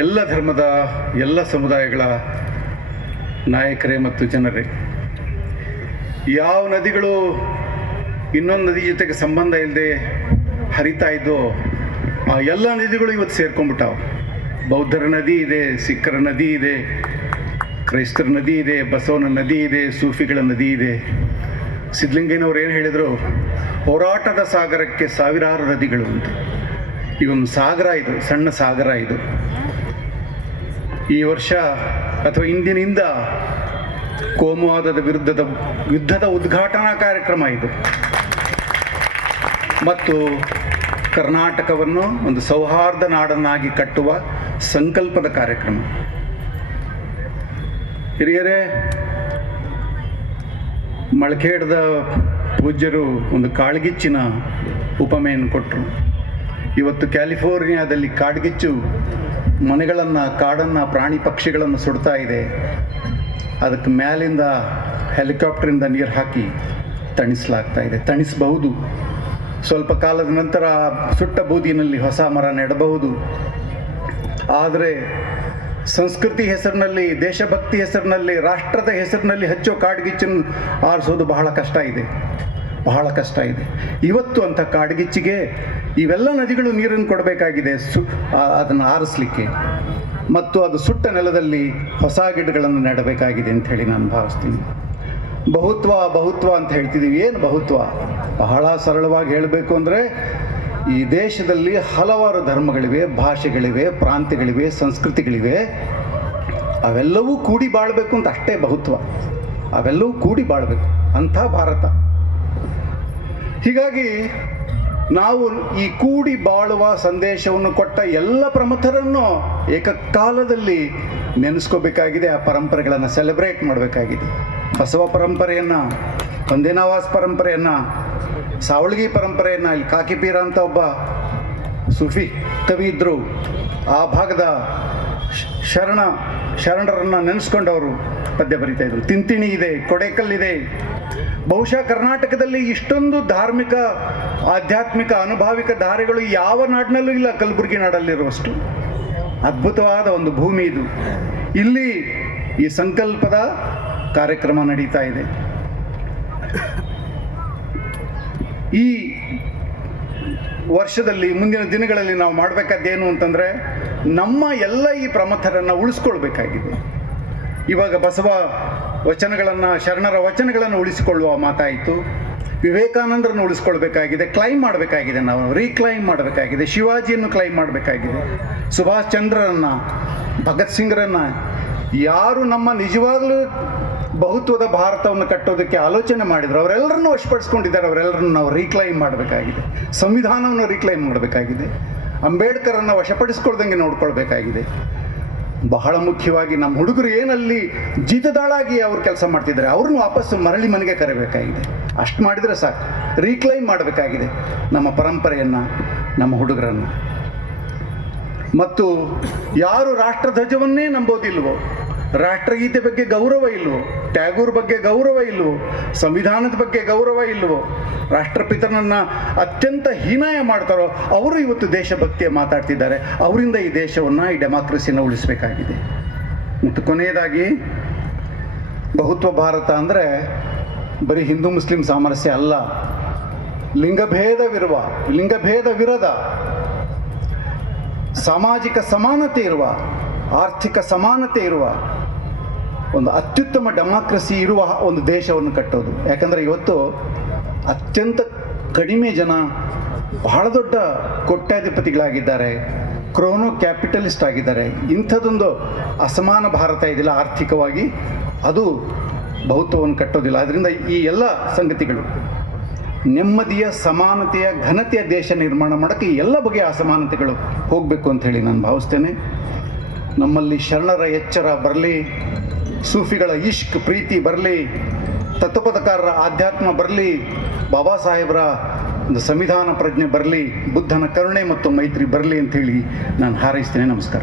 ಎಲ್ಲ ಧರ್ಮದ ಎಲ್ಲ ಸಮುದಾಯಗಳ ನಾಯಕರೇ ಮತ್ತು ಜನರೇ, ಯಾವ ನದಿಗಳು ಇನ್ನೊಂದು ನದಿ ಜೊತೆಗೆ ಸಂಬಂಧ ಇಲ್ಲದೆ ಹರಿತಾ ಇದ್ದೋ ಆ ಎಲ್ಲ ನದಿಗಳು ಇವತ್ತು ಸೇರ್ಕೊಂಡ್ಬಿಟ್ಟಾವ. ಬೌದ್ಧರ ನದಿ ಇದೆ, ಸಿಖ್ಖರ ನದಿ ಇದೆ, ಕ್ರೈಸ್ತರ ನದಿ ಇದೆ, ಬಸವನ ನದಿ ಇದೆ, ಸೂಫಿಗಳ ನದಿ ಇದೆ. ಸಿದ್ಧಲಿಂಗಯ್ಯನವ್ರು ಏನು ಹೇಳಿದರು? ಹೋರಾಟದ ಸಾಗರಕ್ಕೆ ಸಾವಿರಾರು ನದಿಗಳು ಅಂತ ಇವೊಂದು ಸಾಗರ ಇದು, ಸಣ್ಣ ಸಾಗರ ಇದು. ಈ ವರ್ಷ ಅಥವಾ ಇಂದಿನಿಂದ ಕೋಮುವಾದದ ವಿರುದ್ಧದ ಯುದ್ಧದ ಉದ್ಘಾಟನಾ ಕಾರ್ಯಕ್ರಮ ಇದು. ಮತ್ತು ಕರ್ನಾಟಕವನ್ನು ಒಂದು ಸೌಹಾರ್ದ ನಾಡನ್ನಾಗಿ ಕಟ್ಟುವ ಸಂಕಲ್ಪದ ಕಾರ್ಯಕ್ರಮ. ಹಿರಿಯರೇ, ಮಳಖೇಡದ ಪೂಜ್ಯರು ಒಂದು ಕಾಳ್ಗಿಚ್ಚಿನ ಉಪಮೆಯನ್ನು ಕೊಟ್ಟರು ಇವತ್ತು ಕ್ಯಾಲಿಫೋರ್ನಿಯಾದಲ್ಲಿ ಕಾಡ್ಗಿಚ್ಚು ಮನೆಗಳನ್ನು, ಕಾಡನ್ನು, ಪ್ರಾಣಿ ಪಕ್ಷಿಗಳನ್ನು ಸುಡ್ತಾ ಇದೆ. ಅದಕ್ಕೆ ಮ್ಯಾಲಿಂದ ಹೆಲಿಕಾಪ್ಟರಿಂದ ನೀರು ಹಾಕಿ ತಣಿಸಲಾಗ್ತಾ ಇದೆ. ತಣಿಸಬಹುದು. ಸ್ವಲ್ಪ ಕಾಲದ ನಂತರ ಸುಟ್ಟ ಬೂದಿನಲ್ಲಿ ಹೊಸ ಮರ ನೆಡಬಹುದು. ಆದರೆ ಸಂಸ್ಕೃತಿ ಹೆಸರಿನಲ್ಲಿ, ದೇಶಭಕ್ತಿ ಹೆಸರಿನಲ್ಲಿ, ರಾಷ್ಟ್ರದ ಹೆಸರಿನಲ್ಲಿ ಹಚ್ಚೋ ಕಾಡ್ಗಿಚ್ಚನ್ನು ಆರಿಸೋದು ಬಹಳ ಕಷ್ಟ ಇದೆ. ಬಹಳ ಕಷ್ಟ ಇದೆ. ಇವತ್ತು ಅಂಥ ಕಾಡ್ಗಿಚ್ಚಿಗೆ ಇವೆಲ್ಲ ನದಿಗಳು ನೀರನ್ನು ಕೊಡಬೇಕಾಗಿದೆ. ಸು ಅದನ್ನು ಆರಿಸ್ಲಿಕ್ಕೆ. ಮತ್ತು ಅದು ಸುಟ್ಟ ನೆಲದಲ್ಲಿ ಹೊಸ ಗಿಡಗಳನ್ನು ನೆಡಬೇಕಾಗಿದೆ ಅಂತ ಹೇಳಿ ನಾನು ಭಾವಿಸ್ತೀನಿ. ಬಹುತ್ವ ಬಹುತ್ವ ಅಂತ ಹೇಳ್ತಿದ್ದೀವಿ. ಏನು ಬಹುತ್ವ? ಬಹಳ ಸರಳವಾಗಿ ಹೇಳಬೇಕು ಅಂದರೆ ಈ ದೇಶದಲ್ಲಿ ಹಲವಾರು ಧರ್ಮಗಳಿವೆ, ಭಾಷೆಗಳಿವೆ, ಪ್ರಾಂತ್ಯಗಳಿವೆ, ಸಂಸ್ಕೃತಿಗಳಿವೆ. ಅವೆಲ್ಲವೂ ಕೂಡಿ ಬಾಳಬೇಕು ಅಂತ ಅಷ್ಟೇ ಬಹುತ್ವ. ಅವೆಲ್ಲವೂ ಕೂಡಿ ಬಾಳಬೇಕು. ಅಂಥ ಭಾರತ. ಹೀಗಾಗಿ ನಾವು ಈ ಕೂಡಿ ಬಾಳುವ ಸಂದೇಶವನ್ನು ಕೊಟ್ಟ ಎಲ್ಲ ಪ್ರಮುಖರನ್ನು ಏಕಕಾಲದಲ್ಲಿ ನೆನೆಸ್ಕೋಬೇಕಾಗಿದೆ, ಆ ಪರಂಪರೆಗಳನ್ನು ಸೆಲೆಬ್ರೇಟ್ ಮಾಡಬೇಕಾಗಿದೆ. ಬಸವ ಪರಂಪರೆಯನ್ನು ಒಂದೇನವಾಸ್ ಪರಂಪರೆಯನ್ನು, ಸಾವಳಗಿ ಪರಂಪರೆಯನ್ನು, ಇಲ್ಲಿ ಕಾಕಿಪೀರ ಅಂತ ಒಬ್ಬ ಸುಫಿ ಕವಿ ಇದ್ದರು ಆ ಭಾಗದ ಶರಣ, ಶರಣರನ್ನು ನೆನೆಸ್ಕೊಂಡವರು ಪದ್ಯ ಬರಿತಾ ಇದ್ರು. ತಿಂತಿಣಿ ಇದೆ ಕೊಡೆಕಲ್ಲಿದೆ ಬಹುಶಃ ಕರ್ನಾಟಕದಲ್ಲಿ ಇಷ್ಟೊಂದು ಧಾರ್ಮಿಕ, ಆಧ್ಯಾತ್ಮಿಕ, ಅನುಭಾವಿಕ ಧಾರೆಗಳು ಯಾವ ನಾಡಿನಲ್ಲೂ ಇಲ್ಲ, ಕಲಬುರಗಿ ನಾಡಲ್ಲಿರುವಷ್ಟು. ಅದ್ಭುತವಾದ ಒಂದು ಭೂಮಿ ಇದು. ಇಲ್ಲಿ ಈ ಸಂಕಲ್ಪದ ಕಾರ್ಯಕ್ರಮ ನಡೀತಾ ಇದೆ. ಈ ವರ್ಷದಲ್ಲಿ, ಮುಂದಿನ ದಿನಗಳಲ್ಲಿ ನಾವು ಮಾಡಬೇಕಾದ್ದೇನು ಅಂತಂದರೆ, ನಮ್ಮ ಎಲ್ಲ ಈ ಪ್ರಮಥರನ್ನು ಉಳಿಸ್ಕೊಳ್ಬೇಕಾಗಿದೆ. ಇವಾಗ ಬಸವ ವಚನಗಳನ್ನು, ಶರಣರ ವಚನಗಳನ್ನು ಉಳಿಸಿಕೊಳ್ಳುವ ಮಾತಾಯಿತು. ವಿವೇಕಾನಂದರನ್ನು ಉಳಿಸ್ಕೊಳ್ಬೇಕಾಗಿದೆ ಕ್ಲೈಮ್ ಮಾಡಬೇಕಾಗಿದೆ ನಾವು ರೀಕ್ಲೈಮ್ ಮಾಡಬೇಕಾಗಿದೆ, ಶಿವಾಜಿಯನ್ನು ಕ್ಲೈಮ್ ಮಾಡಬೇಕಾಗಿದೆ. ಸುಭಾಷ್ ಚಂದ್ರರನ್ನು, ಭಗತ್ ಸಿಂಗ್ರನ್ನು, ಯಾರು ನಮ್ಮ ನಿಜವಾಗಲೂ ಬಹುತ್ವದ ಭಾರತವನ್ನು ಕಟ್ಟೋದಕ್ಕೆ ಆಲೋಚನೆ ಮಾಡಿದ್ರು, ಅವರೆಲ್ಲರನ್ನು ವಶಪಡಿಸ್ಕೊಂಡಿದ್ದಾರೆ, ಅವರೆಲ್ಲರನ್ನು ನಾವು ರೀಕ್ಲೈಮ್ ಮಾಡಬೇಕಾಗಿದೆ. ಸಂವಿಧಾನವನ್ನು ರೀಕ್ಲೈಮ್ ಮಾಡಬೇಕಾಗಿದೆ. ಅಂಬೇಡ್ಕರನ್ನು ವಶಪಡಿಸ್ಕೊಳ್ದಂಗೆ ನೋಡ್ಕೊಳ್ಬೇಕಾಗಿದೆ. ಬಹಳ ಮುಖ್ಯವಾಗಿ ನಮ್ಮ ಹುಡುಗರು ಏನಲ್ಲಿ ಜಿತದಾಳಾಗಿ ಅವ್ರು ಕೆಲಸ ಮಾಡ್ತಿದ್ದಾರೆ, ಅವ್ರನ್ನ ವಾಪಸ್ಸು ಮರಳಿ ಮನೆಗೆ ಕರಿಬೇಕಾಗಿದೆ. ಅಷ್ಟು ಮಾಡಿದರೆ ಸಾಕು. ರೀಕ್ಲೈಮ್ ಮಾಡಬೇಕಾಗಿದೆ ನಮ್ಮ ಪರಂಪರೆಯನ್ನು, ನಮ್ಮ ಹುಡುಗರನ್ನು. ಮತ್ತು ಯಾರು ರಾಷ್ಟ್ರಧ್ವಜವನ್ನೇ ನಂಬೋದಿಲ್ವೋ ರಾಷ್ಟ್ರಗೀತೆ ಬಗ್ಗೆ ಗೌರವ ಇಲ್ವೋ ಟ್ಯಾಗೂರ್ ಬಗ್ಗೆ ಗೌರವ ಇಲ್ಲವೋ, ಸಂವಿಧಾನದ ಬಗ್ಗೆ ಗೌರವ ಇಲ್ಲವೋ, ರಾಷ್ಟ್ರಪಿತನನ್ನ ಅತ್ಯಂತ ಹೀನಾಯ ಮಾಡ್ತಾರೋ, ಅವರು ಇವತ್ತು ದೇಶಭಕ್ತಿಯ ಮಾತಾಡ್ತಿದ್ದಾರೆ. ಅವರಿಂದ ಈ ದೇಶವನ್ನು, ಈ ಡೆಮಾಕ್ರಸಿನ ಉಳಿಸಬೇಕಾಗಿದೆ. ಮತ್ತು ಕೊನೆಯದಾಗಿ, ಬಹುತ್ವ ಭಾರತ ಅಂದರೆ ಬರೀ ಹಿಂದೂ ಮುಸ್ಲಿಂ ಸಾಮರಸ್ಯ ಅಲ್ಲ. ಲಿಂಗಭೇದವಿರುವ ಲಿಂಗಭೇದವಿರದ ಸಾಮಾಜಿಕ ಸಮಾನತೆ ಇರುವ, ಆರ್ಥಿಕ ಸಮಾನತೆ ಇರುವ ಒಂದು ಅತ್ಯುತ್ತಮ ಡೆಮಾಕ್ರಸಿ ಇರುವ ಒಂದು ದೇಶವನ್ನು ಕಟ್ಟೋದು. ಯಾಕಂದರೆ ಇವತ್ತು ಅತ್ಯಂತ ಕಡಿಮೆ ಜನ ಬಹಳ ದೊಡ್ಡ ಕೊಟ್ಟಾಧಿಪತಿಗಳಾಗಿದ್ದಾರೆ ಕ್ರೋನೋ ಕ್ಯಾಪಿಟಲಿಸ್ಟ್ ಆಗಿದ್ದಾರೆ. ಇಂಥದ್ದೊಂದು ಅಸಮಾನ ಭಾರತ ಇದಿಲ್ಲ ಆರ್ಥಿಕವಾಗಿ. ಅದು ಬಹುತ್ವವನ್ನು ಕಟ್ಟೋದಿಲ್ಲ. ಅದರಿಂದ ಈ ಎಲ್ಲ ಸಂಗತಿಗಳು, ನೆಮ್ಮದಿಯ, ಸಮಾನತೆಯ, ಘನತೆಯ ದೇಶ ನಿರ್ಮಾಣ ಮಾಡೋಕ್ಕೆ ಎಲ್ಲ ಬಗೆಯ ಅಸಮಾನತೆಗಳು ಹೋಗಬೇಕು ಅಂತ ಹೇಳಿ ನಾನು ಭಾವಿಸ್ತೇನೆ. ನಮ್ಮಲ್ಲಿ ಶರಣರ ಎಚ್ಚರ ಬರಲಿ. ಸೂಫಿಗಳ ಇಷ್ಕ್ ಪ್ರೀತಿ ಬರಲಿ, ತತ್ವಪದಕಾರರ ಆಧ್ಯಾತ್ಮ ಬರಲಿ, ಬಾಬಾ ಸಾಹೇಬರ ಒಂದು ಸಂವಿಧಾನ ಪ್ರಜ್ಞೆ ಬರಲಿ, ಬುದ್ಧನ ಕರುಣೆ ಮತ್ತು ಮೈತ್ರಿ ಬರಲಿ ಅಂಥೇಳಿ ನಾನು ಹಾರೈಸ್ತೇನೆ. ನಮಸ್ಕಾರ.